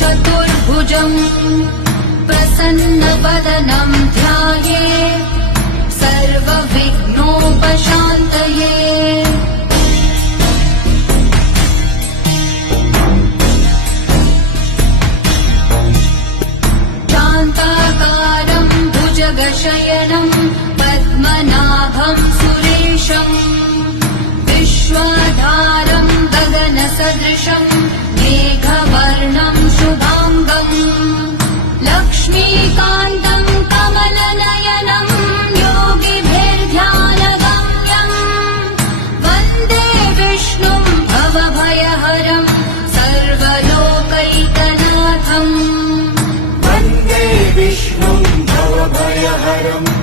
चतुर्भुजम् प्रसन्नवदनं ध्यायेत् सर्वविघ्नोपशान्तये। शान्ताकारं भुजगशयनं पद्मनाभं सुरेशम् विश्वाधारं गगनसदृशं मेघवर्णं शुभाङ्गम् लक्ष्मीकान्तं कमलनयनं योगिभिर्ध्यानगम्यम् वन्दे विष्णुं भवभयहरं सर्वलोकैकनाथम्। वन्दे विष्णुं भवभयहरम्